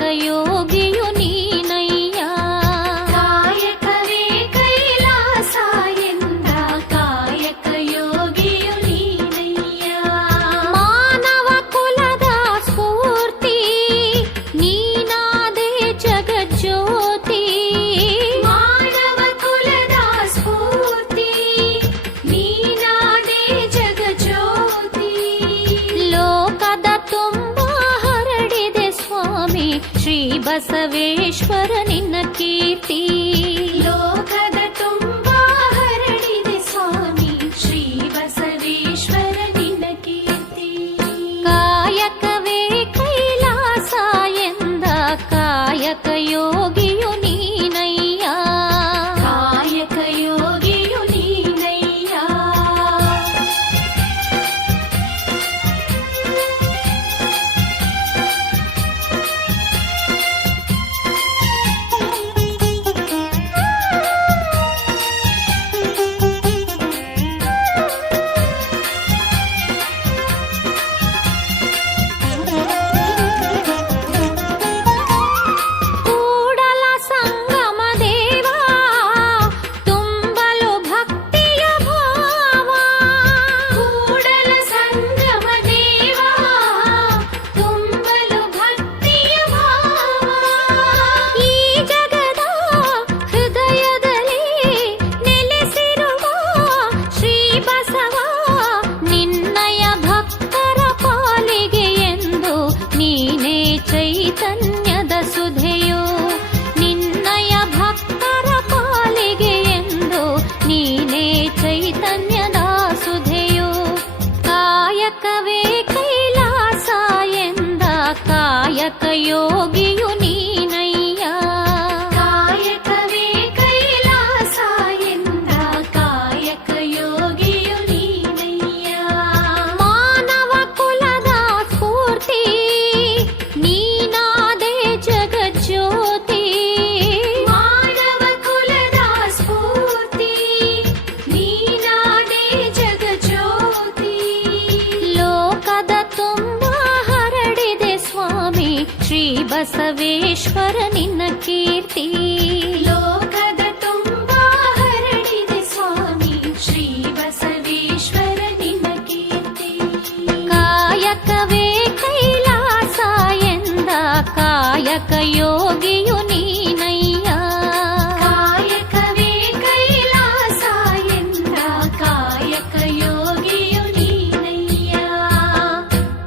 యోగియుని ಬಸವೇಶ್ವರ ನಿನ್ನ ಕೀರ್ತಿ ಲೋಕದ कीर्ति ಹರಡಿದೆ ಸ್ವಾಮಿ ಶ್ರೀ ಬಸವೇಶ್ವರ ನಿನ್ನ ಕೀರ್ತಿ ಕಾಯಕವೇ ಕೈಲಾಸ ಎಂದ ಕಾಯಕ ಯೋಗಿ योग ಬಸವೇಶ್ವರ ನಿನ್ನ ಕೀರ್ತಿ ಲೋಕದ न ಹರಡಿದೆ ಸ್ವಾಮಿ ಶ್ರೀ ಬಸವೇಶ್ವರ ನಿನ್ನ ಕೀರ್ತಿ ಕಾಯಕವೇ ಕೈಲಾಸ ಎಂದ ಕಾಯಕಯೋ